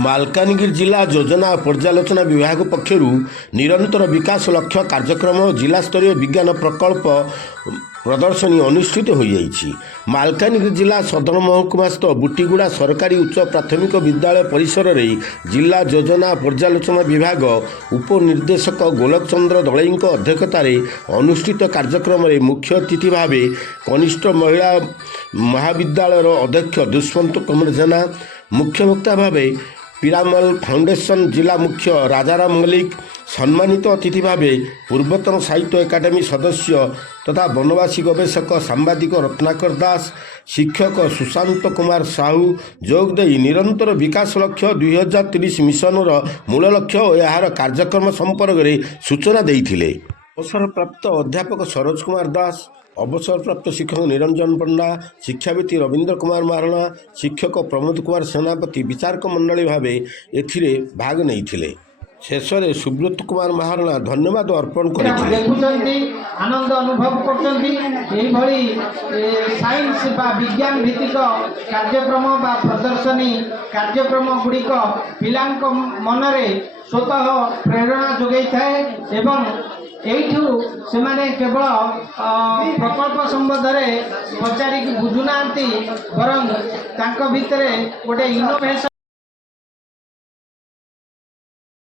ମାଲକାନଗିରି ଜିଲ୍ଲା ଯୋଜନା ଓ ପର୍ଯ୍ୟାଲୋଚନା ବିଭାଗ ପକ୍ଷରୁ ନିରନ୍ତର ବିକାଶ ଲକ୍ଷ୍ୟ କାର୍ଯ୍ୟକ୍ରମ ଜିଲ୍ଲାସ୍ତରୀୟ ବିଜ୍ଞାନ ପ୍ରକଳ୍ପ ପ୍ରଦର୍ଶନୀ ଅନୁଷ୍ଠିତ ହୋଇଯାଇଛି। ମାଲକାନଗିରି ଜିଲ୍ଲା ସଦର ମହକୁମାସ୍ଥ ବୁଟିଗୁଡ଼ା ସରକାରୀ ଉଚ୍ଚ ପ୍ରାଥମିକ ବିଦ୍ୟାଳୟ ପରିସରରେ ଜିଲ୍ଲା ଯୋଜନା ପର୍ଯ୍ୟାଲୋଚନା ବିଭାଗ ଉପନିର୍ଦ୍ଦେଶକ ଗୋଲକ ଚନ୍ଦ୍ର ଦଳେଇଙ୍କ ଅଧ୍ୟକ୍ଷତାରେ ଅନୁଷ୍ଠିତ କାର୍ଯ୍ୟକ୍ରମରେ ମୁଖ୍ୟ ଅତିଥି ଭାବେ କନିଷ୍ଠ ମହିଳା ମହାବିଦ୍ୟାଳୟର ଅଧ୍ୟକ୍ଷ ଦୁଷ୍ମନ୍ତ କୁମାର ଜେନା, ମୁଖ୍ୟ ବକ୍ତା ଭାବେ ପିରାମଲ ଫାଉଣ୍ଡେସନ ଜିଲ୍ଲା ମୁଖ୍ୟ ରାଜାରାମ ମଲ୍ଲିକ, ସମ୍ମାନିତ ଅତିଥି ଭାବେ ପୂର୍ବତନ ସାହିତ୍ୟ ଏକାଡେମୀ ସଦସ୍ୟ ତଥା ବନବାସୀ ଗବେଷକ ସାମ୍ବାଦିକ ରତ୍ନାକର ଦାସ, ଶିକ୍ଷକ ସୁଶାନ୍ତ କୁମାର ସାହୁ ଯୋଗ ଦେଇ ନିରନ୍ତର ବିକାଶ ଲକ୍ଷ୍ୟ 2030 ମିଶନର ମୂଳ ଲକ୍ଷ୍ୟ ଓ ଏହାର କାର୍ଯ୍ୟକ୍ରମ ସମ୍ପର୍କରେ ସୂଚନା ଦେଇଥିଲେ। ଅବସରପ୍ରାପ୍ତ ଅଧ୍ୟାପକ ସରୋଜ କୁମାର ଦାସ, ଅବସରପ୍ରାପ୍ତ ଶିକ୍ଷକ ନିରଞ୍ଜନ ପଣ୍ଡା, ଶିକ୍ଷାବିତ ରବୀନ୍ଦ୍ର କୁମାର ମହାରଣା, ଶିକ୍ଷକ ପ୍ରମୋଦ କୁମାର ସେନାପତି ବିଚାରକ ମଣ୍ଡଳୀ ଭାବେ ଏଥିରେ ଭାଗ ନେଇଥିଲେ। ଶେଷରେ ସୁବ୍ରତ କୁମାର ମହାରଣା ଧନ୍ୟବାଦ ଅର୍ପଣ କରିଥିଲେ। ଦେଖୁଛନ୍ତି, ଆନନ୍ଦ ଅନୁଭବ କରୁଛନ୍ତି। ଏଇଭଳି ସାଇନ୍ସ ବା ବିଜ୍ଞାନ ଭିତ୍ତିକ କାର୍ଯ୍ୟକ୍ରମ ବା ପ୍ରଦର୍ଶନୀ କାର୍ଯ୍ୟକ୍ରମ ଗୁଡ଼ିକ ପିଲାଙ୍କ ମନରେ ସ୍ୱତଃ ପ୍ରେରଣା ଯୋଗାଇଥାଏ ଏବଂ ଏଇଠୁ ସେମାନେ କେବଳ ପ୍ରକଳ୍ପ ସମ୍ବନ୍ଧରେ ପଚାରିକି ବୁଝୁନାହାନ୍ତି, ବରଂ ତାଙ୍କ ଭିତରେ ଗୋଟେ ଇନୋଭେସନ୍